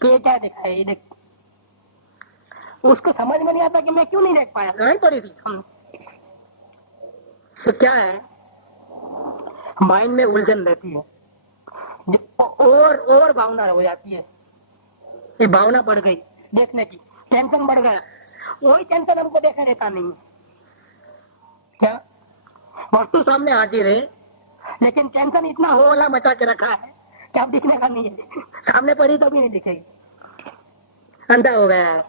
तो ये क्या देखा है? ये देख। उसको समझ में नहीं आता कि मैं क्यों नहीं देख पाया, नहीं पड़ी थी हम। तो क्या है, माइंड में उलझन रहती है, और भावना हो जाती है। ये भावना बढ़ गई देखने की, टेंशन बढ़ गया, वही टेंशन हमको देखने देता नहीं है। क्या वस्तु सामने हाजिर है, लेकिन टेंशन इतना होला मचा के रखा है कि अब दिखने का नहीं है। सामने पड़ी तो भी नहीं दिखेगी, अंधा हो गया है।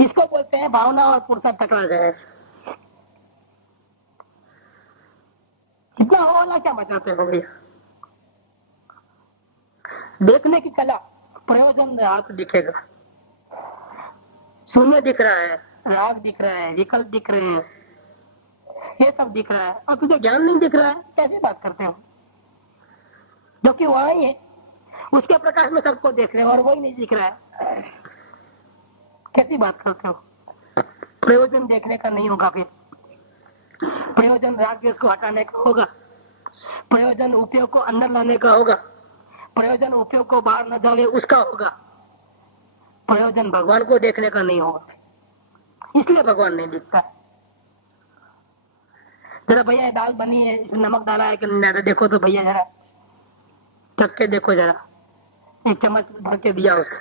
इसको बोलते हैं भावना और पुरुषार्थ टकरा गए। इतना होला क्या बचाते हो भैया? देखने की कला, प्रयोजन अर्थ दिखेगा, शून्य दिख रहा है, राग दिख रहा है, विकल्प दिख रहे हैं, ये सब दिख रहा है, और तुझे ज्ञान नहीं दिख रहा है, कैसे बात करते हो? जो कि वहां ही है, उसके प्रकाश में सबको देख रहे हैं और वही नहीं दिख रहा है, कैसी बात करते हो? प्रयोजन देखने का नहीं होगा, फिर प्रयोजन राग द्वेष को हटाने का होगा, प्रयोजन उपयोग को अंदर लाने का होगा, प्रयोजन उपयोग को बाहर न जाने उसका होगा, प्रयोजन भगवान को देखने का नहीं होगा। इसलिए भगवान नहीं दिखता। जरा भैया दाल बनी है, इसमें नमक डाला है कि नहीं डाला, देखो तो भैया जरा चख के देखो, जरा एक चम्मच भर के दिया उसको,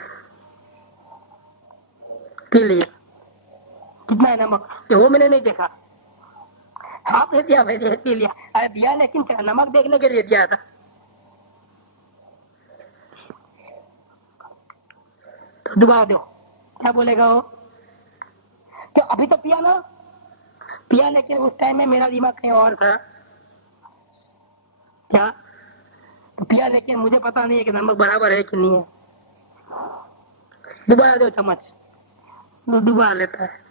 पी लिया, कितना है नमक? वो मैंने नहीं देखा, आपने दिया, मैंने पी लिया। अरे दिया, लेकिन नमक देखने के लिए दिया था। तो दुबा दो, क्या बोलेगा वो? तो अभी तो पिया ना, पिया, लेकिन उस टाइम में मेरा दिमाग कहीं और था। क्या? तो पिया, लेकिन मुझे पता नहीं है कि नमक बराबर है कि नहीं है। डुबा दो चम्मच, वो डुबा लेता है।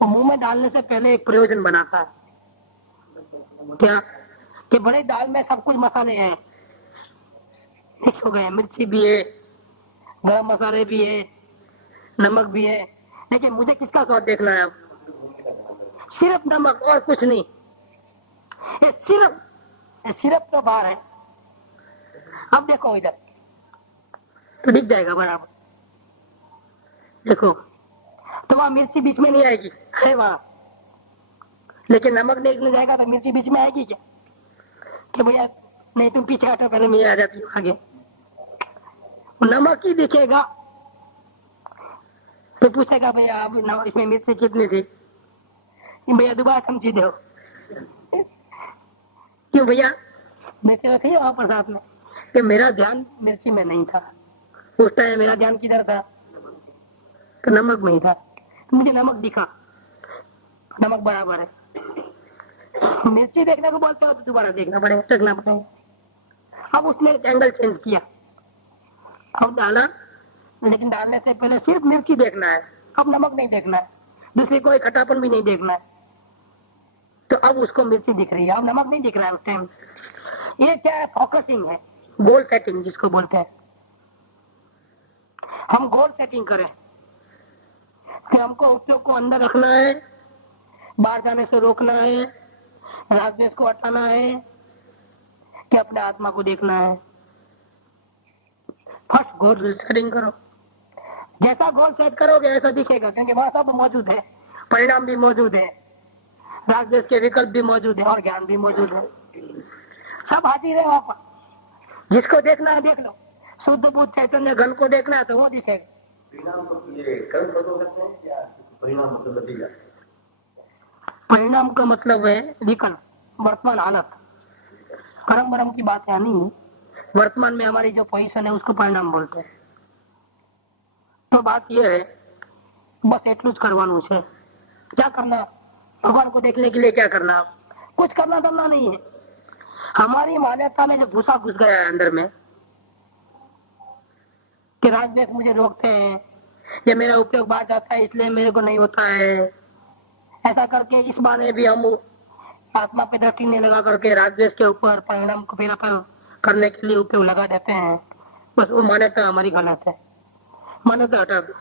और मुंह में डालने से पहले एक प्रयोजन बनाता है। क्या? कि बड़े दाल में सब कुछ मसाले हैं, मिक्स हो गए, मिर्ची भी है, गरम मसाले भी है, नमक भी है, लेकिन मुझे किसका स्वाद देखना है? अब सिर्फ नमक और कुछ नहीं। ये सिर्फ तो बाहर है। अब देखो इधर तो दिख जाएगा बराबर, देखो तो वहां मिर्ची बीच में नहीं आएगी, है वहां, लेकिन नमक देखने जाएगा तो मिर्ची बीच में आएगी क्या? कि भैया नहीं, तुम पीछे हटो, पहले मैं आ जाती हूँ आगे। नमक ही दिखेगा तो पूछेगा भैया अब इसमें मिर्ची कितनी थी? भैया दोबारा चमची दो। क्यों भैया? मिर्ची तो थी वहां पर साथ में, कि मेरा ध्यान मिर्ची में नहीं था उस टाइम, मेरा ध्यान किधर था? तो नमक में ही था। तो मुझे नमक दिखा, नमक बराबर है। मिर्ची देखने को बोलते हो तो दोबारा देखना पड़ेगा, चखना पड़ेगा। अब उसने एंगल चेंज किया, अब डाला, लेकिन डालने से पहले सिर्फ मिर्ची देखना है, अब नमक नहीं देखना है, दूसरी कोई खटापन भी नहीं देखना है। तो अब उसको मिर्ची दिख रही है, अब नमक नहीं दिख रहा है उस टाइम। ये क्या है? फोकसिंग है, गोल सेटिंग जिसको बोलते हैं। हम गोल सेटिंग करें कि हमको उपयोग को अंदर रखना है, बाहर जाने से रोकना है, राग द्वेष को हटाना है, कि अपने आत्मा को देखना है। फर्स्ट गोल सेटिंग करो, जैसा गोल सेट करोगे ऐसा दिखेगा, क्योंकि वहां सब मौजूद है, परिणाम भी मौजूद है, राग द्वेष के विकल्प भी मौजूद है और ज्ञान भी मौजूद है, सब हाजिर है वहां पर। जिसको देखना है देख लो, शुद्ध बुद्ध चैतन्य घन को देखना है तो वो दिखेगा। परिणाम का मतलब है विकल्प, वर्तमान हालत। कर्म बरम की बात है नहीं, वर्तमान में हमारी जो पोजीशन है उसको परिणाम बोलते हैं। तो बात यह है, बस એટલું જ કરવાનું છે। क्या करना? भगवान को देखने के लिए क्या करना? कुछ करना करना नहीं है। हमारी मान्यता में जो भूसा घुस गया है अंदर में कि राग द्वेष मुझे रोकते हैं, या मेरा उपयोग बाहर जाता है इसलिए मेरे को नहीं होता है, ऐसा करके इस बहाने भी हम आत्मा पे दृष्टि नहीं लगा करके राग द्वेष के ऊपर परिणाम को फिर करने के लिए उपयोग लगा देते हैं। बस वो मान्यता हमारी गलत है, मान्यता हटा दो।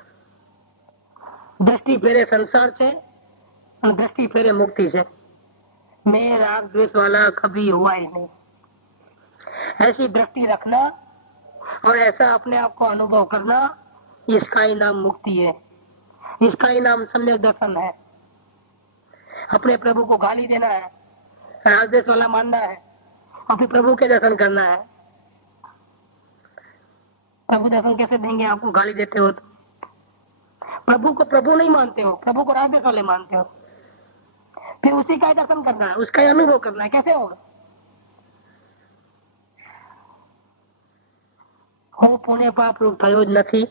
दृष्टि फेरे संसार से, दृष्टि फेरे मुक्ति से। मैं राग द्वेष वाला कभी हुआ ही नहीं, ऐसी दृष्टि रखना और ऐसा अपने आप को अनुभव करना, इसका ही नाम मुक्ति है, इसका ही नाम सम्यक दर्शन है। अपने प्रभु को गाली देना है राज देश वाला मानना है और फिर प्रभु के दर्शन करना है। प्रभु दर्शन कैसे देंगे आपको? गाली देते हो तो। प्रभु को प्रभु नहीं मानते हो, प्रभु को राज देश वाले मानते हो, फिर उसी का ही दर्शन करना है, उसका ही अनुभव करना है, कैसे होगा? હું પુણ્ય પાપ રૂપ થયો જ નથી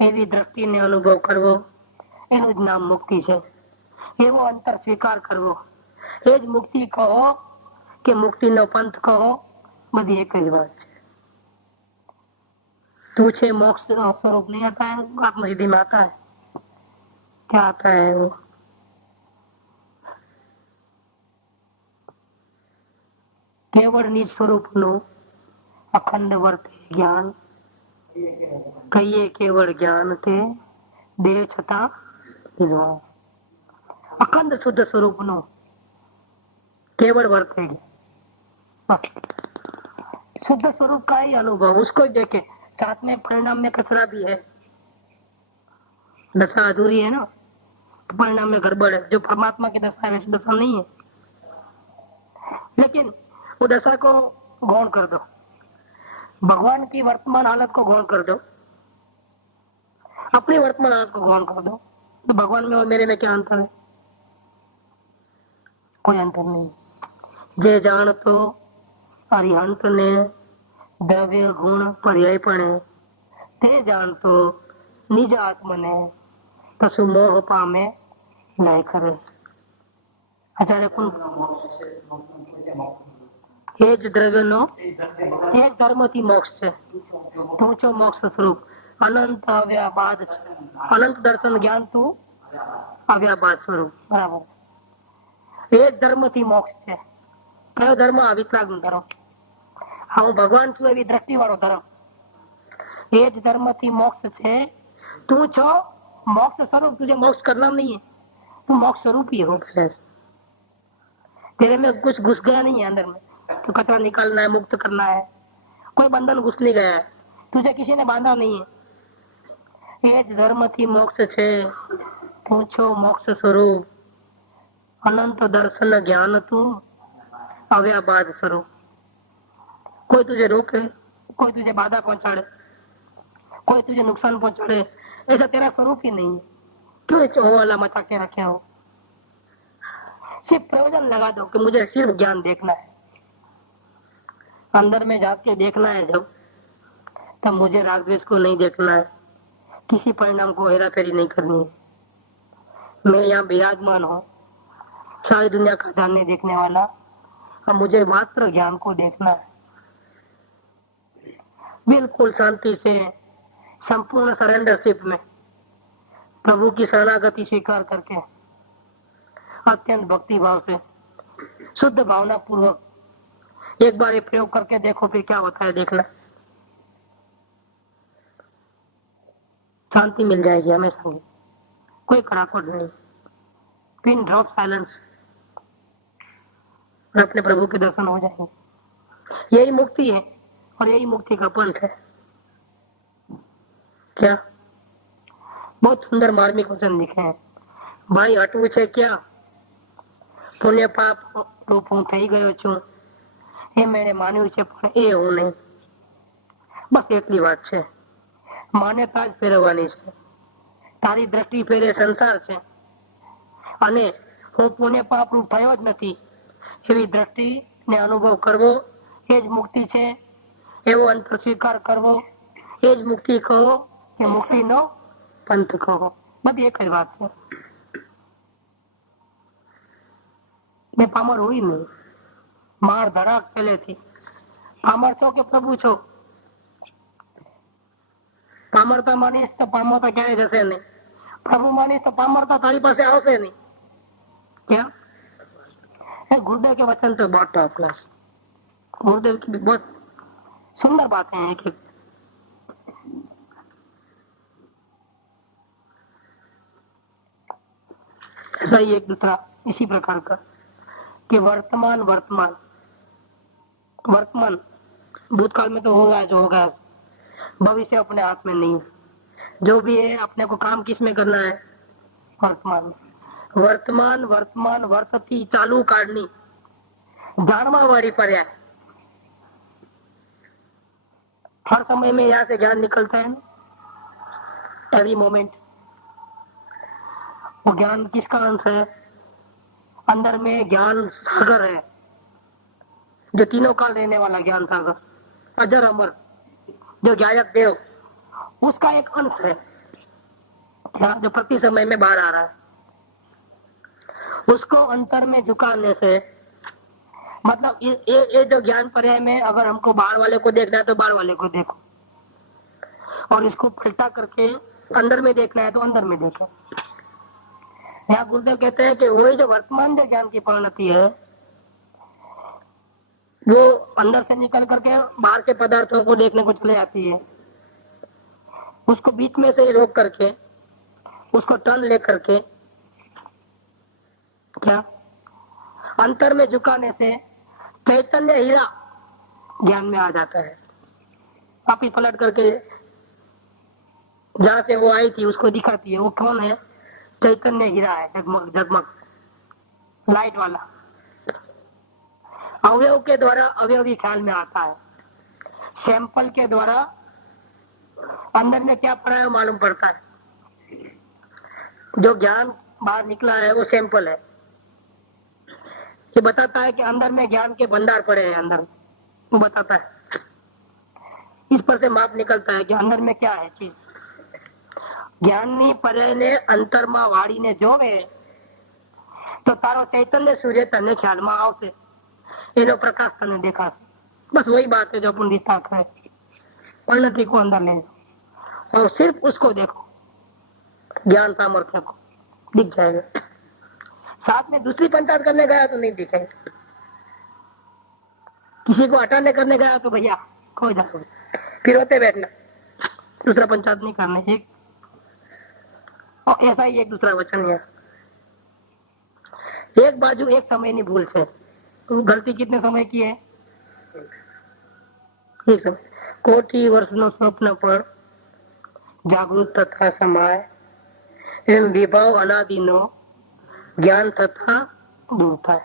એવી દ્રષ્ટિને અનુભવ કરવો, એનું જ નામ મુક્તિ છે। એવો અંતર સ્વીકાર કરવો એ જ મુક્તિ કહો કે મુક્તિનો પંથ કહો, બધી એક જ વાત છે। तू छे मोक्ष स्वरूप नहीं आता है, आत्मसिद्धि में आता है। क्या आता है वो? केवल निज स्वरूप नो अखंड वर्ते ज्ञान, कहिए केवल ज्ञान ते देह छता विद्वान। अखंड शुद्ध स्वरूप नो केवल वर्ते ज्ञान, बस शुद्ध स्वरूप का ही अनुभव, उसको ही देखे। साथ में परिणाम में कचरा भी है, दशा अधूरी है ना, परिणाम में गड़बड़ है। जो परमात्मा की दशा है वैसी दशा नहीं है, लेकिन वो दशा को गौण कर दो, भगवान की वर्तमान हालत को गौण कर दो, अपनी वर्तमान हालत को गौण कर दो, तो भगवान में और मेरे में क्या अंतर है? कोई अंतर नहीं। जे जान तो अरिहंत ने द्रव्य गुण पर्यायपणे, ते जान तो निज आत्मने कशु मोह पामे लय करे। आचार्य कुल એ જ દ્રવ્યનો એ જ ધર્મથી મોક્ષ છે। તું છો મોક્ષ સ્વરૂપ, અનંત અવ્યાબાદ, અનંત દર્શન જ્ઞાન તું અવ્યાબાદ સ્વરૂપ, બરાબર। એ જ ધર્મથી મોક્ષ છે। કયો ધર્મ? આ વિતરાગનો ધર્મ। હા, હું ભગવાન છું એવી દ્રષ્ટિ વાળો ધર્મ, એ જ ધર્મથી મોક્ષ છે। તું છો मोक्ष स्वरूप, तुझे मोक्ष करना नहीं है, तू मोक्ष स्वरूप ही हो पहले से। तेरे में कुछ घुस गया नहीं है अंदर में, तो कचरा निकालना है, मुक्त करना है, कोई बंधन घुस नहीं गया है, तुझे किसी ने बांधा नहीं है। એ જ ધર્મથી મોક્ષ છે। તું છો મોક્ષ સ્વરૂપ, અનંત દર્શન જ્ઞાન તું અવ્યાબાદ સ્વરૂપ। कोई तुझे रोके, कोई तुझे बाधा पहुंचाड़े, कोई तुझे नुकसान पहुंचाड़े, ऐसा तेरा स्वरूप ही नहीं है। क्यों चौवाला मचा के रखे हो? सिर्फ प्रयोजन लगा दो कि मुझे सिर्फ ज्ञान देखना है, अंदर में जाके देखना है जब, तब मुझे राग द्वेष को नहीं देखना है, किसी परिणाम को हेरा फेरी नहीं करनी है। मैं यहाँ विराजमान हूँ, सारी दुनिया का जानने देखने वाला, अब मुझे मात्र ज्ञान को देखना है। बिल्कुल शांति से, संपूर्ण सरेंडरशिप में, प्रभु की शरणागति स्वीकार करके, अत्यंत भक्ति भाव से, शुद्ध भावना पूर्वक एक बार ये प्रयोग करके देखो, फिर क्या होता है देखना। शांति मिल जाएगी हमेशा की, कोई कड़ाकोट नहीं, पिन ड्रॉप साइलेंस, और अपने प्रभु के दर्शन हो जाएंगे। यही मुक्ति है और यही मुक्ति का पंथ है। क्या बहुत सुंदर मार्मिक वचन लिखे हैं। भाई हटવું છે क्या? પુણ્ય પાપ રૂપ હું થઈ ગયો છું એ મેં માન્યું છે, પણ એ હું નહીં। બસ એટલી વાત છે। માન્યતા જ ફેરવવાની છે। તારી દ્રષ્ટિ ફેરે સંસાર છે, અને હું પુણ્ય પાપ રૂપ થયો જ નથી એવી દ્રષ્ટિ ને અનુભવ કરવો એ જ મુક્તિ છે। એવો અંતર સ્વીકાર કરવો એ જ મુક્તિ કહો કે મુક્તિનો पंथ कहो, बस एक बात है। मैं पामर हुई नहीं, मार धड़ाक पहले थी। पामर छो के प्रभु छो? पामरता मानीस तो पामरता क्यारे जशे नहीं, प्रभु मानीस तो पामरता तारी पासे आवशे नहीं। क्या? गुरुदेव के वचन तो बहुत टॉप क्लास, गुरुदेव की भी बहुत सुंदर बातें हैं कि ऐसा ही एक दूसरा इसी प्रकार का कि वर्तमान वर्तमान वर्तमान भूतकाल में तो होगा जो होगा, भविष्य अपने हाथ में नहीं है। जो भी है अपने को काम किस में करना है? वर्तमान में। वर्तमान वर्तमान वर्तती चालू काढणी, जानवा वाली पर्याय। हर समय में यहाँ से ज्ञान निकलता है, एवरी मोमेंट। वो ज्ञान किसका अंश है? अंदर में ज्ञान सागर है, जो तीनों काल रहने वाला ज्ञान सागर, अजर अमर, जो ज्ञायक देव, उसका एक अंश है क्या, जो प्रति समय में बाहर आ रहा है। उसको अंतर में झुकाने से, मतलब ये जो ज्ञान पर्याय में, अगर हमको बाहर वाले को देखना है तो बाहर वाले को देखो, और इसको पलटा करके अंदर में देखना है तो अंदर में देखो। यहाँ गुरुदेव कहते हैं कि वही जो वर्तमान जो ज्ञान की परिणति है, वो अंदर से निकल करके बाहर के पदार्थों को देखने को चले जाती है। उसको बीच में से रोक करके, उसको टर्न ले करके क्या, अंतर में झुकाने से चैतन्य हीरा ज्ञान में आ जाता है। आप ही पलट करके जहां से वो आई थी उसको दिखाती है, वो कौन है? चैतन्य हीरा है, जगमग जगमग लाइट वाला। अवयव के द्वारा अवयवी ख्याल में आता है, सैंपल के द्वारा अंदर में क्या पड़ा है मालूम पड़ता है। जो ज्ञान बाहर निकला है वो सैंपल है, ये बताता है कि अंदर में ज्ञान के भंडार पड़े हैं, अंदर वो बताता है। इस पर से माप निकलता है कि अंदर में क्या है चीज। ज्ञानी पर्याय ने अंतर में वाड़ीने जोवे तो तारो चैतन्य सूर्य तने ख्याल में आवशे, एनो प्रकाश तने देखाशे। बस वही बात है जो अपन विस्तार करे। परिणति को अंदर ले जाओ और सिर्फ उसको देखो, ज्ञान सामर्थ्य को दिख जाएगा। साथ में दूसरी पंचायत करने गया तो नहीं दिखेगा, किसी को हटाने करने गया तो भैया खो जाओ, फिर होते बैठना, दूसरा पंचायत नहीं करने। एक और ऐसा ही एक दूसरा वचन है, एक बाजू एक समय नहीं भूल से। तो गलती कितने समय की है? एक समय। कोटि वर्ष नो स्वप्न पर जागृत तथा समाय एम विभव अनादि नो ज्ञान तथा दूर था।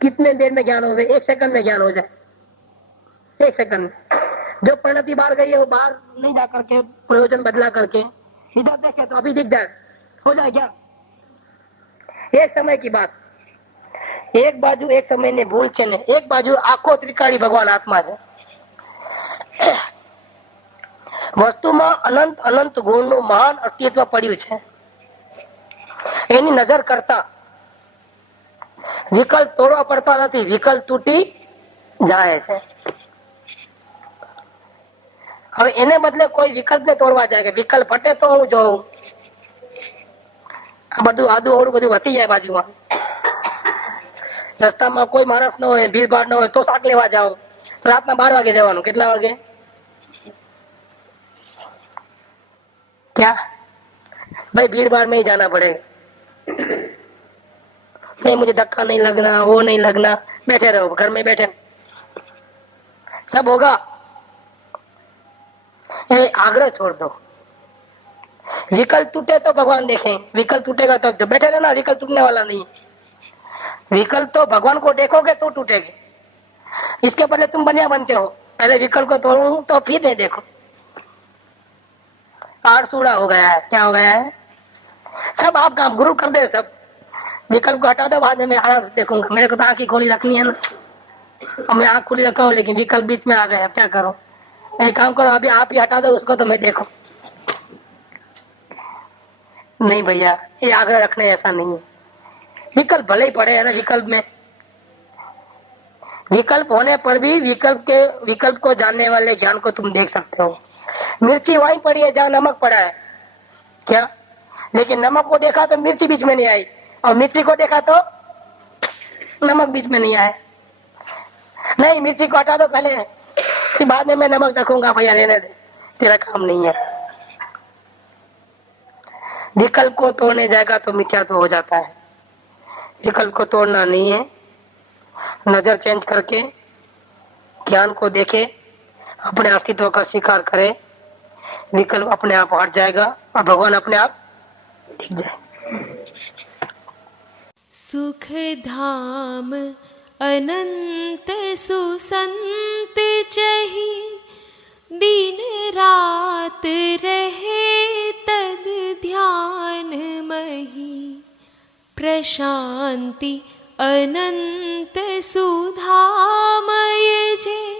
कितने देर में ज्ञान हो जाए? एक सेकंड में ज्ञान हो जाए, एक सेकंड में। जो परिणति बाहर गई है वो बाहर नहीं जा करके प्रयोजन बदला करके इधर देखे तो अभी दिख जाए, हो जाए ज्ञान। एक समय की बात, एक बाजू एक समय ने भूल छे ने एक बाजू आखो त्रिकाળી भगवान आत्मा છે। વસ્તુમાં અનંત અનંત ગુણનું મહાન અસ્તિત્વ પડ્યું છે, એની નજર કરતા વિકલ્પ તોડવા પડતા નથી, વિકલ્પ તૂટી જાય છે। હવે એને બદલે કોઈ વિકલ્પને તોડવા જાય કે વિકલ્પ હટે તો હું જોઉં, આ બધું આદુ અવળું બધું વધી જાય બાજુમાં। રસ્તામાં કોઈ માણસ ન હોય, ભીડભાડ ન હોય તો શાક લેવા જાઓ તો રાતના 12 વાગે જવાનું। કેટલા વાગે? क्या भाई भीड़ भाड़ में ही जाना पड़ेगा, नहीं मुझे धक्का नहीं लगना, वो नहीं लगना, बैठे रहो घर में, बैठे सब होगा। ये आग्रह छोड़ दो। विकल्प टूटे तो भगवान देखें, विकल्प टूटेगा तब जो बैठे रहना, विकल्प टूटने वाला नहीं। विकल्प तो भगवान को देखोगे तो टूटेगे, इसके पहले तुम बनिया बनते हो। पहले विकल्प को तोड़ूं तो फिर नहीं देखो, आड़सूड़ा हो गया है। क्या हो गया है? सब आप काम गुरु कर दे, सब विकल्प को हटा दो, बाद में मैं आराम से देखूंगा। मेरे को तो आंख ही खोली रखनी है ना, और मैं आंख खोली रखा हूँ लेकिन विकल्प बीच में आ गया, क्या करूं? एक काम करो, अभी आप ही हटा दो उसको तो मैं देखूं। नहीं भैया, ये आग्रह रखने ऐसा नहीं है। विकल्प भले ही पड़े है ना, विकल्प में विकल्प होने पर भी विकल्प को जानने वाले ज्ञान को तुम देख सकते हो। मिर्ची वहीं पड़ी है जहाँ नमक पड़ा है, क्या? लेकिन नमक को देखा तो मिर्ची बीच में नहीं आई, और मिर्ची को देखा तो नमक बीच में नहीं आया। नहीं, मिर्ची को हटा दो पहले, फिर बाद में मैं नमक रखूंगा। भैया रहने दे, तेरा काम नहीं है। विकल्प को तोड़ने जाएगा तो मिथ्या तो हो जाता है। विकल्प को तोड़ना नहीं है, नजर चेंज करके ज्ञान को देखे, अपने अस्तित्व का स्वीकार करे, विकल्प अपने आप हट जाएगा और भगवान अपने आप दिख जाए। सुख धाम अनंत सुसंत चही दिन रात रहे तद ध्यान मही प्रशांति अनंत सुधामय जे